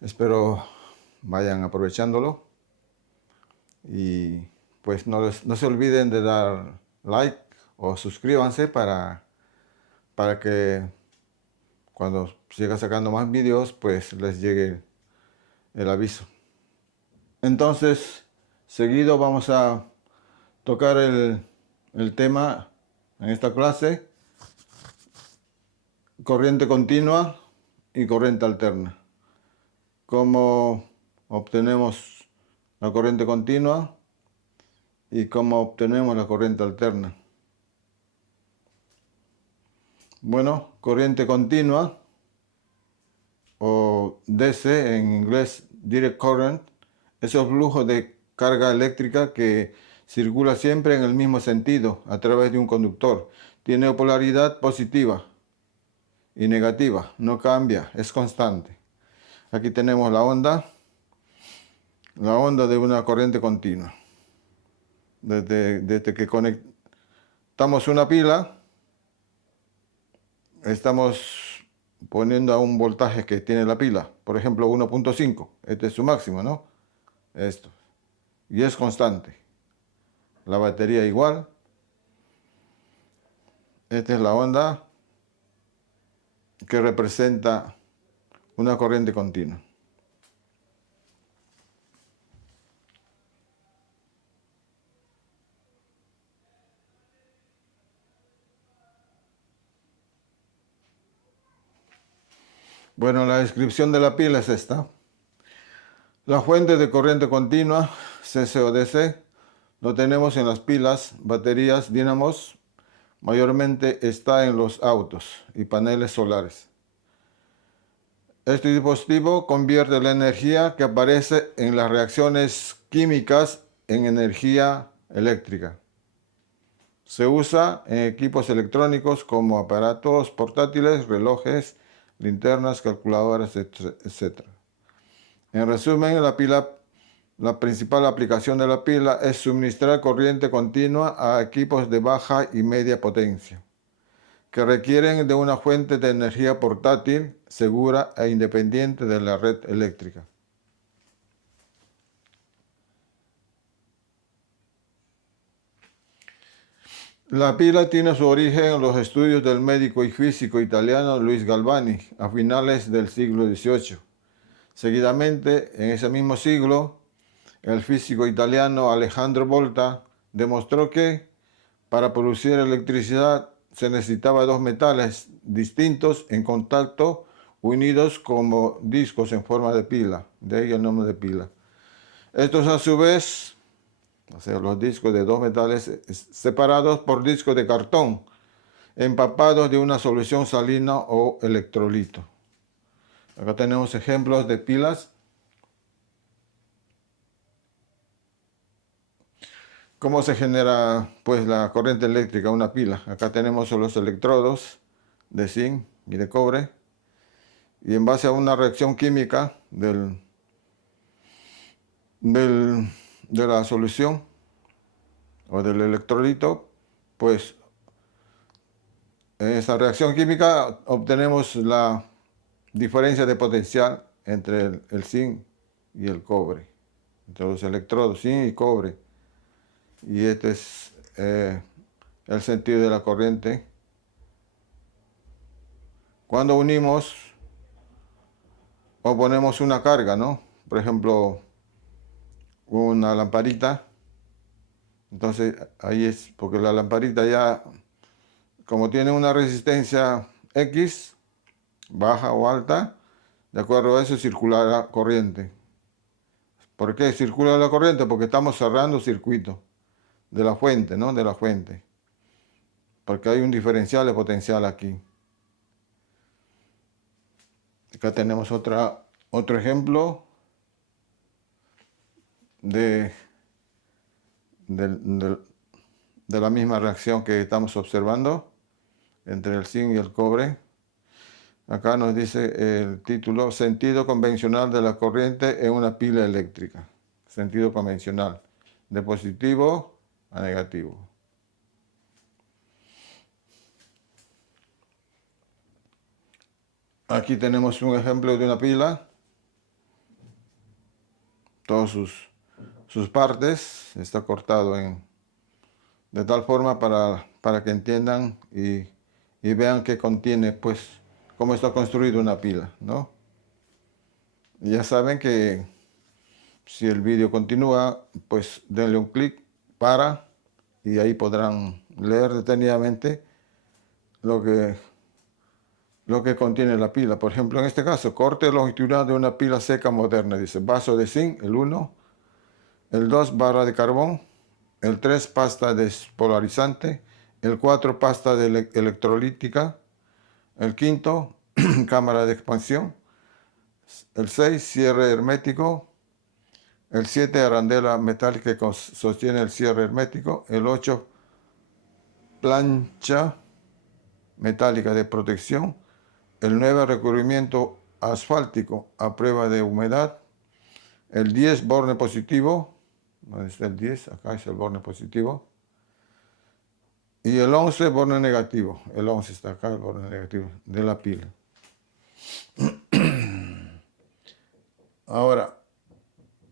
Espero vayan aprovechándolo y pues no se olviden de dar like o suscríbanse para que cuando siga sacando más vídeos pues les llegue el aviso. Entonces, seguido vamos a tocar el tema en esta clase: corriente continua y corriente alterna. Cómo obtenemos la corriente continua y cómo obtenemos la corriente alterna. Bueno, corriente continua o DC en inglés, direct current, es el flujo de carga eléctrica que circula siempre en el mismo sentido a través de un conductor. Tiene polaridad positiva y negativa, no cambia, es constante. Aquí tenemos la onda de una corriente continua. Desde que conectamos una pila, estamos poniendo a un voltaje que tiene la pila, por ejemplo 1.5, este es su máximo, ¿no? Esto. Y es constante. La batería igual. Esta es la onda que representa una corriente continua. Bueno, la descripción de la pila es esta. La fuente de corriente continua, CC o DC, lo tenemos en las pilas, baterías, dínamos. Mayormente está en los autos y paneles solares. Este dispositivo convierte la energía que aparece en las reacciones químicas en energía eléctrica. Se usa en equipos electrónicos como aparatos portátiles, relojes, linternas, calculadoras, etc. En resumen, la principal aplicación de la pila es suministrar corriente continua a equipos de baja y media potencia, que requieren de una fuente de energía portátil, segura e independiente de la red eléctrica. La pila tiene su origen en los estudios del médico y físico italiano Luis Galvani a finales del siglo XVIII. Seguidamente, en ese mismo siglo, el físico italiano Alejandro Volta demostró que para producir electricidad se necesitaba dos metales distintos en contacto unidos como discos en forma de pila, de ahí el nombre de pila. Estos a su vez, o sea, los discos de dos metales separados por discos de cartón, empapados de una solución salina o electrolito. Acá tenemos ejemplos de pilas. ¿Cómo se genera pues la corriente eléctrica? Una pila. Acá tenemos los electrodos de zinc y de cobre. Y en base a una reacción química de la solución o del electrolito, pues en esa reacción química obtenemos la diferencia de potencial entre el zinc y el cobre, entre los electrodos, zinc y cobre. Y este es el sentido de la corriente. Cuando unimos o ponemos una carga, ¿no? Por ejemplo, una lamparita. Entonces ahí es porque la lamparita ya, como tiene una resistencia X, baja o alta, de acuerdo a eso circula la corriente. ¿Por qué circula la corriente? Porque estamos cerrando circuito de la fuente, ¿no? De la fuente. Porque hay un diferencial de potencial aquí. Acá tenemos otro ejemplo de, de, de la misma reacción que estamos observando entre el zinc y el cobre. Acá nos dice el título: sentido convencional de la corriente en una pila eléctrica. Sentido convencional, de positivo a negativo. Aquí tenemos un ejemplo de una pila. todas sus partes, está cortado de tal forma para que entiendan y vean qué contiene, pues, cómo está construida una pila, ¿no? Y ya saben que si el vídeo continúa, pues denle un clic para y ahí podrán leer detenidamente lo que contiene la pila. Por ejemplo, en este caso, corte longitudinal de una pila seca moderna. Dice vaso de zinc, el 1, el 2, barra de carbón, el 3, pasta despolarizante, el 4, pasta electrolítica, el 5, cámara de expansión, el 6, cierre hermético, el 7, arandela metálica que sostiene el cierre hermético, el 8, plancha metálica de protección, el 9, recubrimiento asfáltico a prueba de humedad, el 10, borne positivo, ¿dónde está el 10? Acá es el borne positivo, y el 11, borne negativo, el 11 está acá, el borne negativo de la pila. Ahora,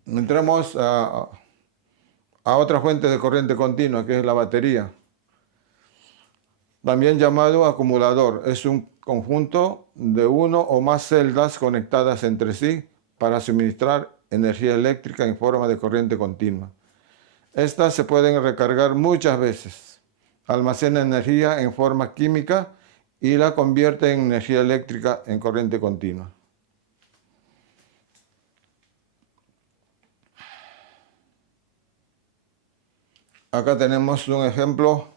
entramos a otra fuente de corriente continua, que es la batería. También llamado acumulador, es un conjunto de uno o más celdas conectadas entre sí para suministrar energía eléctrica en forma de corriente continua. Estas se pueden recargar muchas veces, almacena energía en forma química y la convierte en energía eléctrica en corriente continua. Acá tenemos un ejemplo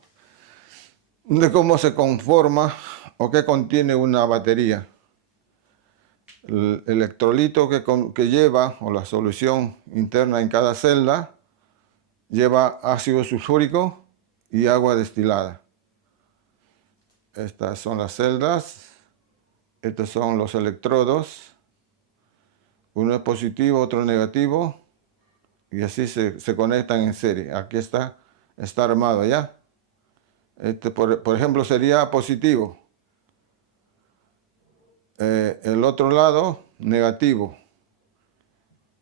de cómo se conforma o qué contiene una batería. El electrolito que lleva, o la solución interna en cada celda, lleva ácido sulfúrico y agua destilada. Estas son las celdas, estos son los electrodos, uno es positivo, otro negativo, y así se conectan en serie. Aquí está armado ya. Por ejemplo, sería positivo. El otro lado, negativo.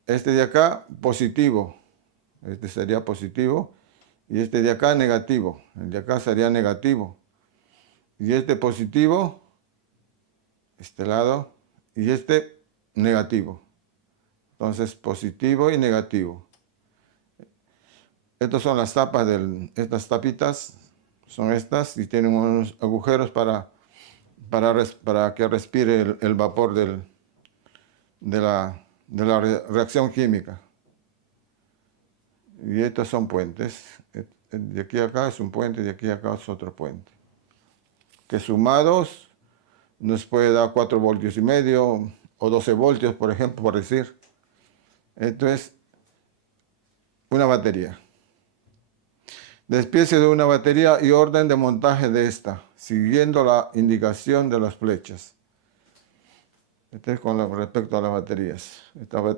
Este de acá, positivo. Este sería positivo. Y este de acá, negativo. El de acá sería negativo. Y este positivo, este lado. Y este negativo. Entonces, positivo y negativo. Estas son las tapas estas tapitas. Son estas y tienen unos agujeros para que respire el vapor de la reacción química. Y estos son puentes. De aquí a acá es un puente, de aquí a acá es otro puente. Que sumados nos puede dar 4,5 voltios o 12 voltios, por ejemplo, por decir. Esto es una batería. Despiece de una batería y orden de montaje de esta, siguiendo la indicación de las flechas. Este es con respecto a las baterías.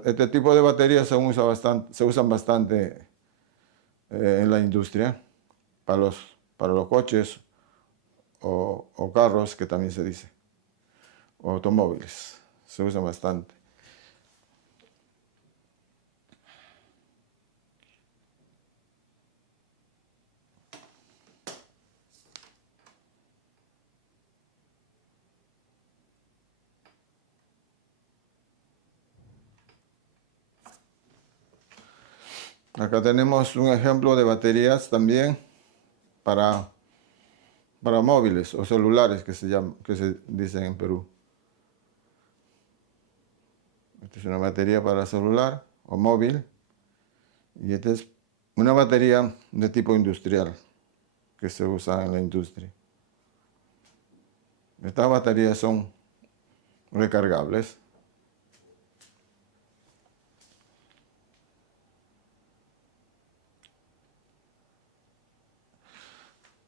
Este tipo de baterías se usan bastante en la industria, para los coches o carros, que también se dice, o automóviles. Se usan bastante. Acá tenemos un ejemplo de baterías también para móviles o celulares que se dicen en Perú. Esta es una batería para celular o móvil y esta es una batería de tipo industrial que se usa en la industria. Estas baterías son recargables.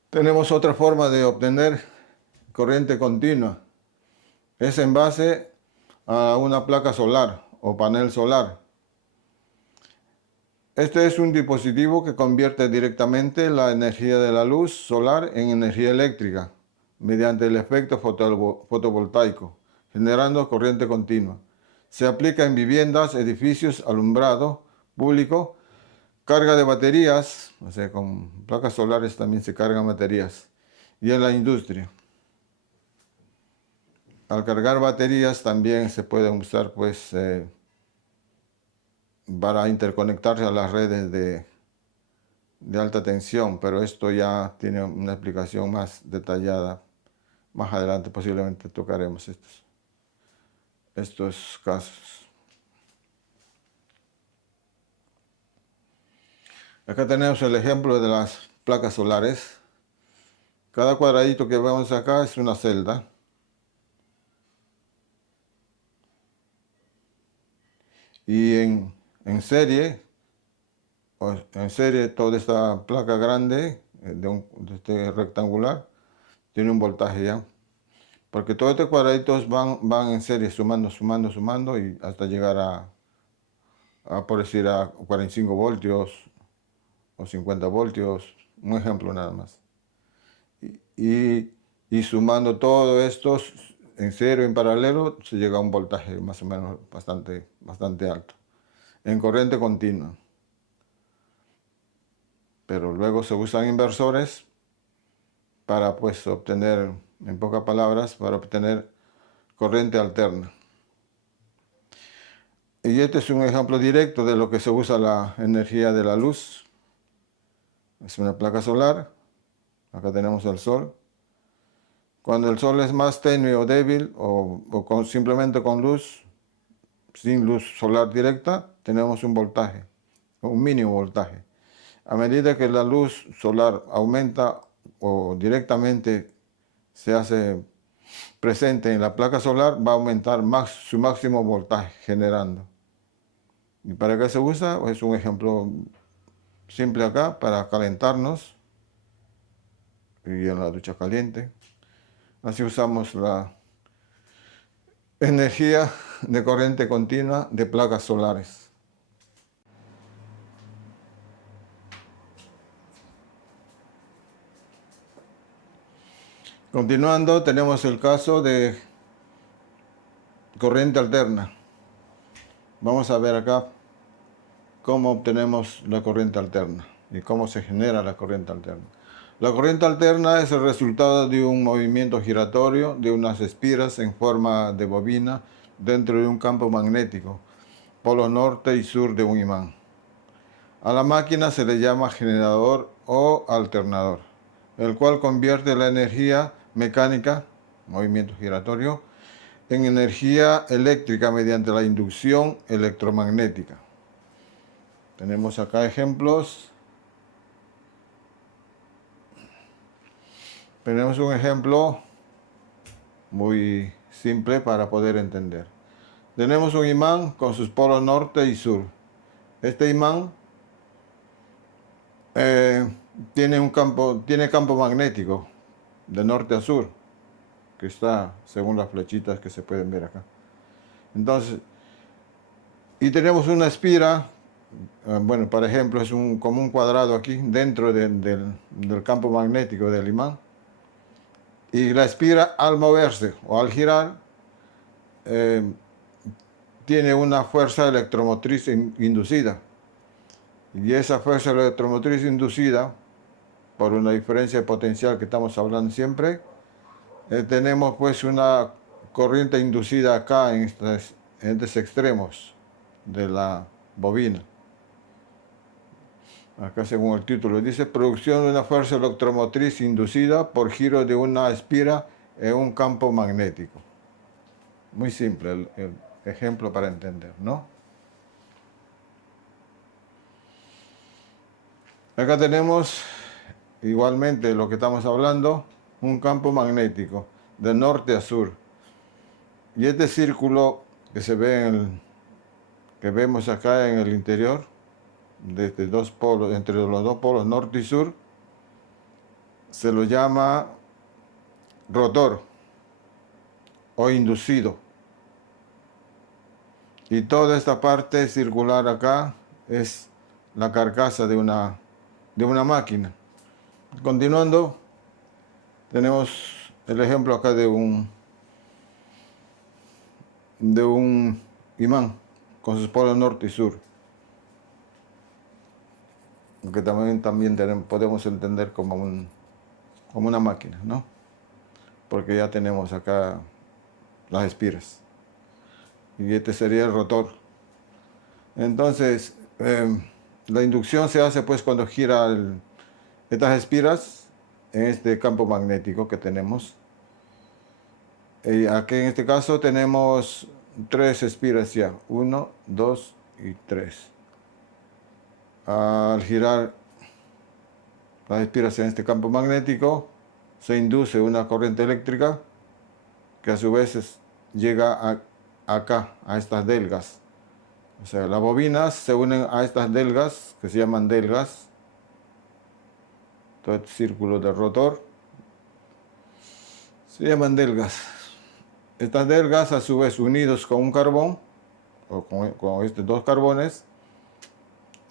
Tenemos otra forma de obtener corriente continua. Es en base a una placa solar o panel solar. Este es un dispositivo que convierte directamente la energía de la luz solar en energía eléctrica mediante el efecto fotovoltaico, generando corriente continua. Se aplica en viviendas, edificios, alumbrado, público, carga de baterías, o sea, con placas solares también se cargan baterías, y en la industria. Al cargar baterías también se pueden usar pues para interconectarse a las redes de alta tensión, pero esto ya tiene una explicación más detallada. Más adelante posiblemente tocaremos estos casos. Acá tenemos el ejemplo de las placas solares. Cada cuadradito que vemos acá es una celda. Y en serie, toda esta placa grande de este rectangular tiene un voltaje ya. Porque todos estos cuadraditos van en serie sumando y hasta llegar por decir, a 45 voltios o 50 voltios, un ejemplo nada más. Y sumando todo esto en serio, en paralelo, se llega a un voltaje más o menos bastante alto, en corriente continua. Pero luego se usan inversores para pues obtener, en pocas palabras, para obtener corriente alterna. Y este es un ejemplo directo de lo que se usa la energía de la luz. Es una placa solar. Acá tenemos el sol. Cuando el sol es más tenue o débil o simplemente con luz, sin luz solar directa, tenemos un voltaje, un mínimo voltaje. A medida que la luz solar aumenta o directamente se hace presente en la placa solar, va a aumentar su máximo voltaje generando. ¿Y para qué se usa? Es un ejemplo simple acá, para calentarnos y en la ducha caliente. Así usamos la energía de corriente continua de placas solares. Continuando, tenemos el caso de corriente alterna. Vamos a ver acá cómo obtenemos la corriente alterna y cómo se genera la corriente alterna. La corriente alterna es el resultado de un movimiento giratorio de unas espiras en forma de bobina dentro de un campo magnético, polo norte y sur de un imán. A la máquina se le llama generador o alternador, el cual convierte la energía mecánica, movimiento giratorio, en energía eléctrica mediante la inducción electromagnética. Tenemos acá ejemplos. Tenemos un ejemplo muy simple para poder entender. Tenemos un imán con sus polos norte y sur. Este imán tiene campo magnético de norte a sur, que está según las flechitas que se pueden ver acá. Entonces, y tenemos una espira, bueno, por ejemplo, es como un cuadrado aquí dentro del campo magnético del imán. Y la espira, al moverse o al girar, tiene una fuerza electromotriz inducida. Y esa fuerza electromotriz inducida, por una diferencia de potencial que estamos hablando siempre, tenemos pues una corriente inducida acá en estos extremos de la bobina. Acá según el título dice, producción de una fuerza electromotriz inducida por giro de una espira en un campo magnético. Muy simple el ejemplo para entender, ¿no? Acá tenemos igualmente lo que estamos hablando, un campo magnético de norte a sur. Y este círculo que se ve que vemos acá en el interior, desde dos polos, entre los dos polos norte y sur, se lo llama rotor o inducido. Y toda esta parte circular acá es la carcasa de una máquina. Continuando, tenemos el ejemplo acá de un imán con sus polos norte y sur. que también podemos entender como una máquina, ¿no? Porque ya tenemos acá las espiras. Y este sería el rotor. Entonces, la inducción se hace pues cuando gira estas espiras en este campo magnético que tenemos. Y aquí en este caso tenemos 3 espiras ya, 1, 2 y 3. Al girar las espiras en este campo magnético, se induce una corriente eléctrica que a su vez llega acá, a estas delgas. O sea, las bobinas se unen a estas delgas, que se llaman delgas, todo este círculo del rotor, se llaman delgas. Estas delgas, a su vez, unidos con un carbón, o con estos 2 carbones,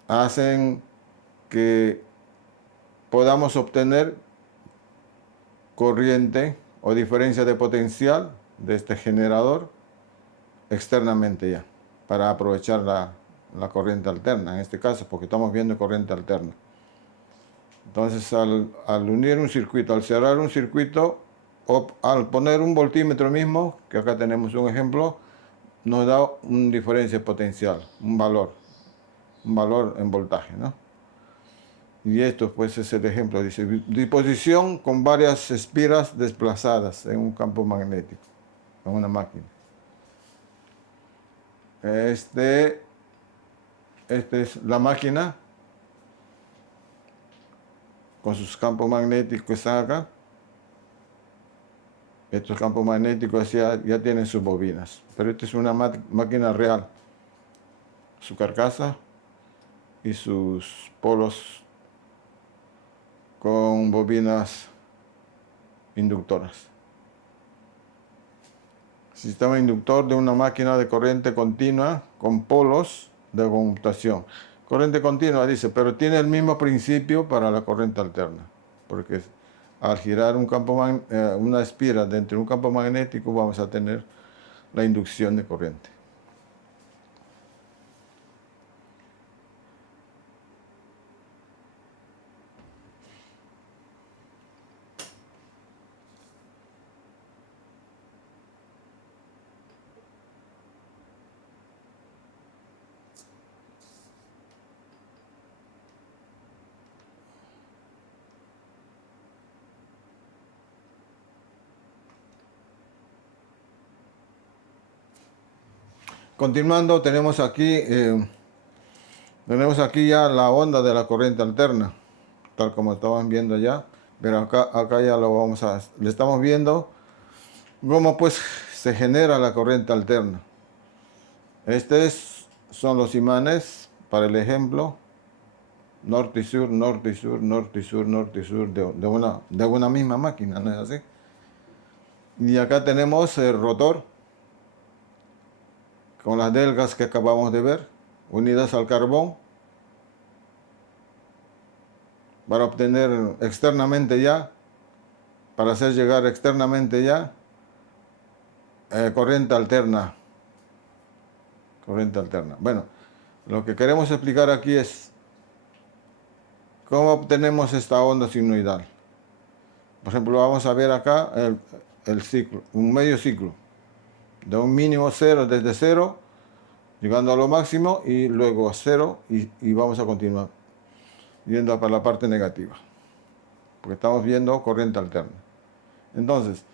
hacen que podamos obtener corriente o diferencia de potencial de este generador externamente ya, para aprovechar la corriente alterna, en este caso, porque estamos viendo corriente alterna. Entonces, al unir un circuito, al cerrar un circuito, o al poner un voltímetro mismo, que acá tenemos un ejemplo, nos da una diferencia potencial, un valor en voltaje, ¿no? Y esto pues es el ejemplo, dice, disposición con varias espiras desplazadas en un campo magnético, en una máquina. Esta es la máquina con sus campos magnéticos que están acá. Estos campos magnéticos ya tienen sus bobinas, pero esta es una máquina real. Su carcasa y sus polos con bobinas inductoras. Sistema inductor de una máquina de corriente continua con polos de conmutación. Corriente continua, dice, pero tiene el mismo principio para la corriente alterna, porque al girar una espira dentro de un campo magnético vamos a tener la inducción de corriente. Continuando, tenemos aquí ya la onda de la corriente alterna, tal como estaban viendo ya, pero acá ya le estamos viendo cómo pues se genera la corriente alterna. Son los imanes para el ejemplo, norte y sur, norte y sur, norte y sur, norte y sur, de una misma máquina, ¿no es así? Y acá tenemos el rotor, con las delgas que acabamos de ver, unidas al carbón, para obtener externamente ya, para hacer llegar externamente ya, corriente alterna. Corriente alterna. Bueno, lo que queremos explicar aquí es cómo obtenemos esta onda sinusoidal. Por ejemplo, vamos a ver acá el ciclo, un medio ciclo, de un mínimo cero, desde cero, llegando a lo máximo, y luego a cero, y vamos a continuar yendo para la parte negativa, porque estamos viendo corriente alterna. Entonces,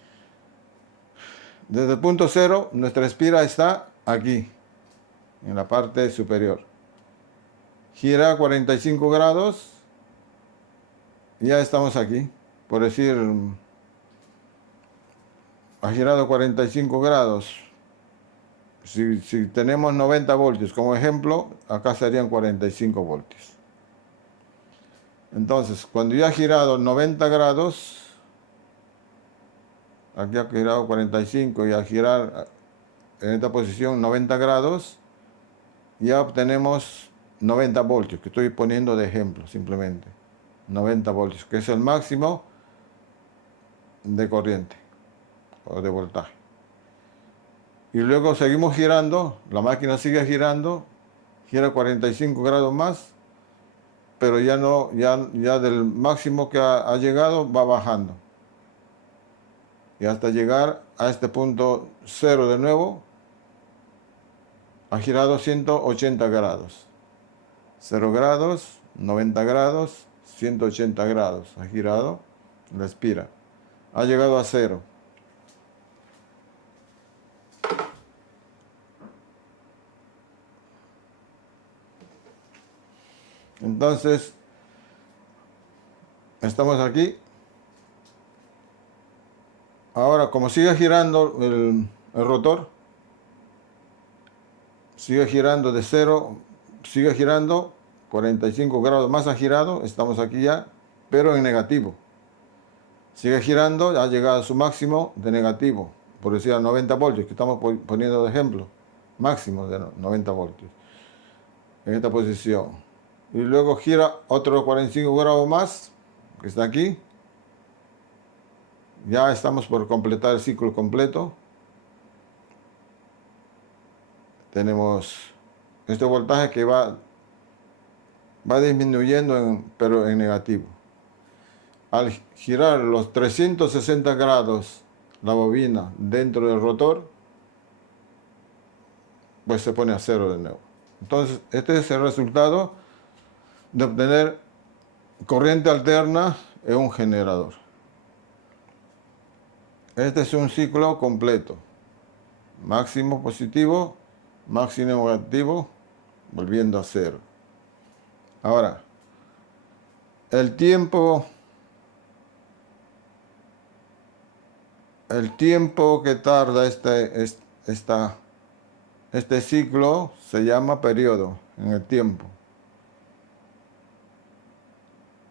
desde el punto cero, nuestra espira está aquí, en la parte superior. Gira 45 grados, y ya estamos aquí. Por decir, ha girado 45 grados. Si tenemos 90 voltios como ejemplo, acá serían 45 voltios. Entonces, cuando ya ha girado 90 grados, aquí ha girado 45 y al girar en esta posición 90 grados, ya obtenemos 90 voltios, que estoy poniendo de ejemplo simplemente. 90 voltios, que es el máximo de corriente o de voltaje. Y luego seguimos girando, la máquina sigue girando, gira 45 grados más, pero ya no, ya del máximo que ha llegado va bajando. Y hasta llegar a este punto cero de nuevo, ha girado 180 grados. 0 grados, 90 grados, 180 grados. Ha girado, respira. Ha llegado a cero. Entonces, estamos aquí. Ahora, como sigue girando el rotor, sigue girando de cero, sigue girando 45 grados más ha girado, estamos aquí ya, pero en negativo. Sigue girando, ha llegado a su máximo de negativo, por decir a 90 voltios, que estamos poniendo de ejemplo, máximo de 90 voltios, en esta posición. Y luego gira otros 45 grados más, que está aquí. Ya estamos por completar el ciclo completo. Tenemos este voltaje que va disminuyendo, pero en negativo. Al girar los 360 grados la bobina dentro del rotor, pues se pone a cero de nuevo. Entonces, este es el resultado de obtener corriente alterna en un generador. Este es un ciclo completo. Máximo positivo, máximo negativo, volviendo a cero. Ahora, el tiempo que tarda este ciclo se llama periodo en el tiempo.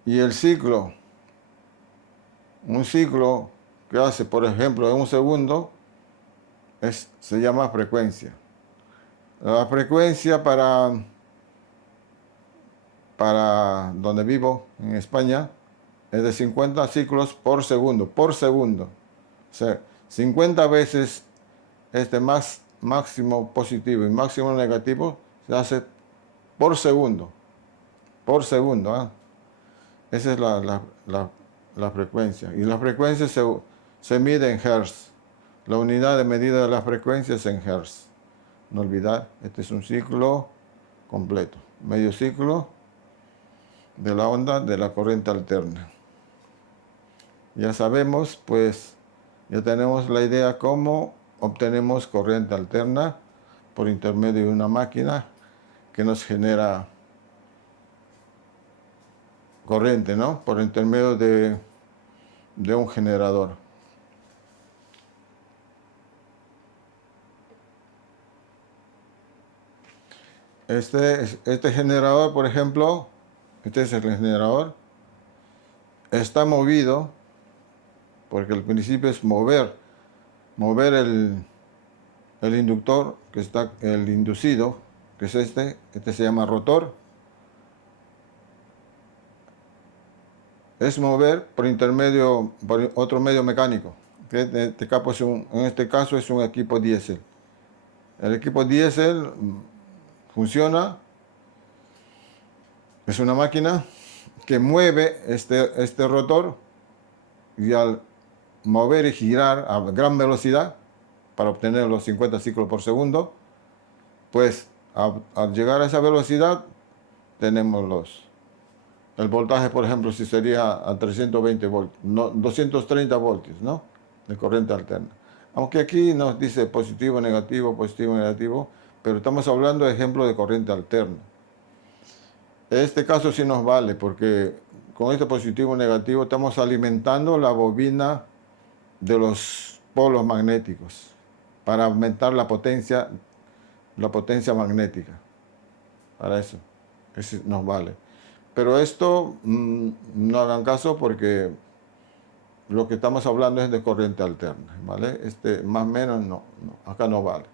Y el ciclo, un ciclo que hace, por ejemplo, en un segundo, se llama frecuencia. La frecuencia para donde vivo, en España, es de 50 ciclos por segundo. O sea, 50 veces este máximo positivo y máximo negativo se hace por segundo. Por segundo, ¿eh? Esa es la frecuencia. Y la frecuencia se mide en hertz. La unidad de medida de la frecuencia es en hertz. No olvidar, este es un ciclo completo. Medio ciclo de la onda de la corriente alterna. Ya sabemos, pues, ya tenemos la idea cómo obtenemos corriente alterna por intermedio de una máquina que nos genera corriente, ¿no? Por intermedio de un generador. Este generador, por ejemplo, este es el generador, está movido, porque el principio es mover el inductor, que está el inducido, que es este se llama rotor. Es mover por otro medio mecánico, que en este caso es un equipo diésel. El equipo diésel funciona, es una máquina que mueve este rotor, y al mover y girar a gran velocidad para obtener los 50 ciclos por segundo, pues al llegar a esa velocidad tenemos el voltaje, por ejemplo, si sería a 320 voltios, no, 230 voltios, ¿no? De corriente alterna. Aunque aquí nos dice positivo, negativo, pero estamos hablando de ejemplo de corriente alterna. En este caso sí nos vale, porque con este positivo negativo estamos alimentando la bobina de los polos magnéticos para aumentar la potencia magnética. Para eso nos vale. Pero esto no hagan caso, porque lo que estamos hablando es de corriente alterna, ¿vale? Más o menos no, acá no vale.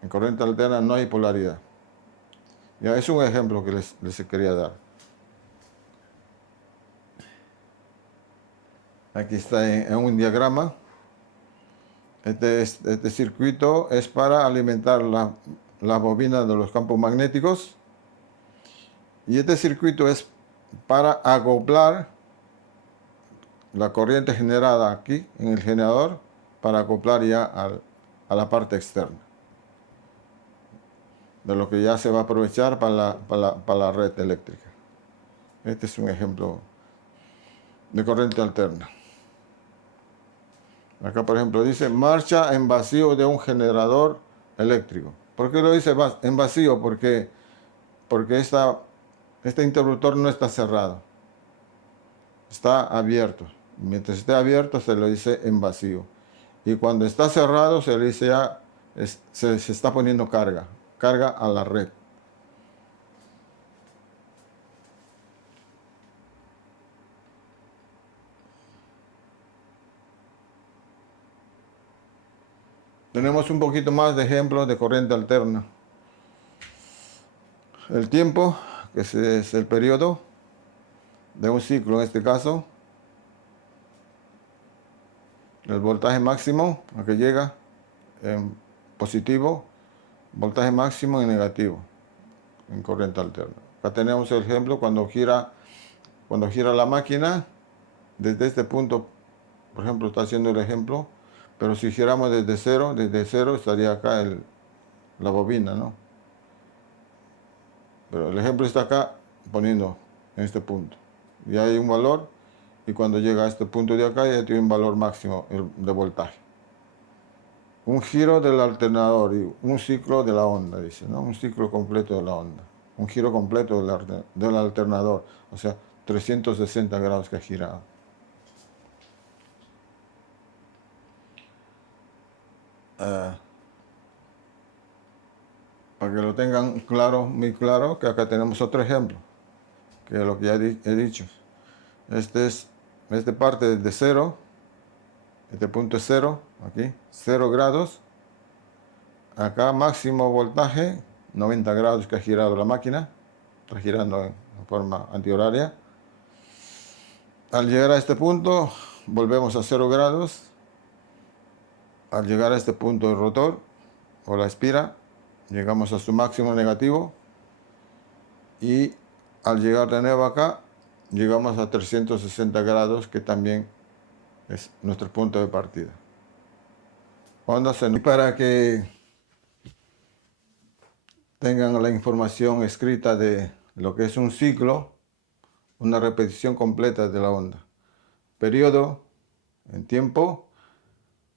En corriente alterna no hay polaridad. Ya, es un ejemplo que les quería dar. Aquí está en un diagrama. Este circuito es para alimentar las bobinas de los campos magnéticos, Y este circuito es para acoplar la corriente generada aquí en el generador, para acoplar ya a la parte externa, de lo que ya se va a aprovechar para la red eléctrica. Este es un ejemplo de corriente alterna. Acá, por ejemplo, dice marcha en vacío de un generador eléctrico. ¿Por qué lo dice en vacío? Porque este interruptor no está cerrado, está abierto. Mientras esté abierto se lo dice en vacío. Y cuando está cerrado se le dice ya, se está poniendo carga a la red. Tenemos un poquito más de ejemplos de corriente alterna. El tiempo, que es el periodo de un ciclo en este caso. El voltaje máximo a que llega en positivo, voltaje máximo y negativo en corriente alterna. Acá tenemos el ejemplo cuando gira la máquina desde este punto, por ejemplo, está haciendo el ejemplo, pero si giramos desde cero estaría acá la bobina, ¿no? Pero el ejemplo está acá poniendo en este punto. Y hay un valor, y cuando llega a este punto de acá ya tiene un valor máximo de voltaje. Un giro del alternador y un ciclo de la onda, dice, ¿no? Un ciclo completo de la onda. Un giro completo del alternador, o sea, 360 grados que ha girado. Para que lo tengan claro, muy claro, que acá tenemos otro ejemplo, que es lo que ya he dicho. Este parte de cero, este punto es cero, aquí, 0 grados. Acá máximo voltaje, 90 grados que ha girado la máquina, está girando en forma antihoraria. Al llegar a este punto, volvemos a 0 grados. Al llegar a este punto del rotor o la espira, llegamos a su máximo negativo. Y al llegar de nuevo acá, llegamos a 360 grados, que también es nuestro punto de partida. Para que tengan la información escrita de lo que es un ciclo, una repetición completa de la onda. Periodo en tiempo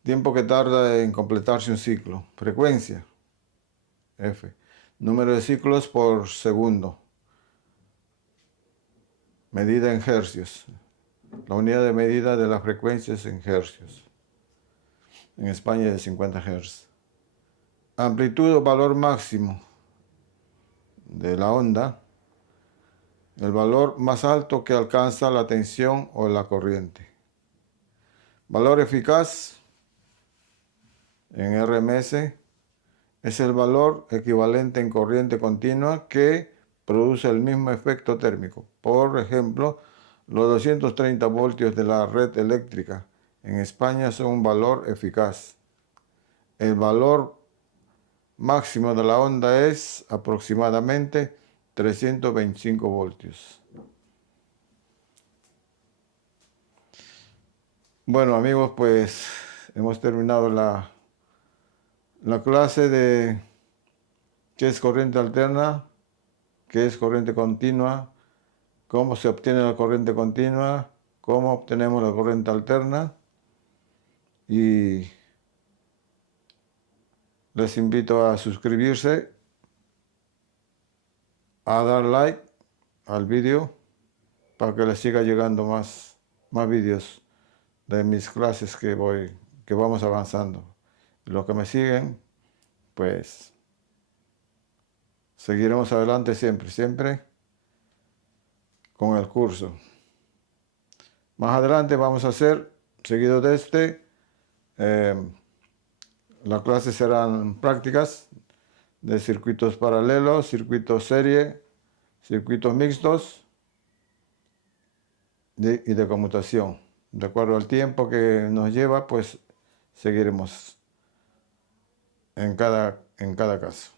que tarda en completarse un ciclo. Frecuencia, F. Número de ciclos por segundo. Medida en hercios. La unidad de medida de la frecuencia es en hercios. En España es de 50 Hz. Amplitud o valor máximo de la onda. El valor más alto que alcanza la tensión o la corriente. Valor eficaz en RMS es el valor equivalente en corriente continua que produce el mismo efecto térmico. Por ejemplo, los 230 voltios de la red eléctrica en España son un valor eficaz. El valor máximo de la onda es aproximadamente 325 voltios. Bueno, amigos, pues hemos terminado la clase de qué es corriente alterna, qué es corriente continua, cómo se obtiene la corriente continua, cómo obtenemos la corriente alterna, y les invito a suscribirse, a dar like al vídeo para que les siga llegando más vídeos de mis clases que vamos avanzando. Los que me siguen, pues seguiremos adelante siempre con el curso. Más adelante vamos a hacer, seguido de las clases serán prácticas de circuitos paralelos, circuitos serie, circuitos mixtos y de conmutación. De acuerdo al tiempo que nos lleva, pues seguiremos en cada caso.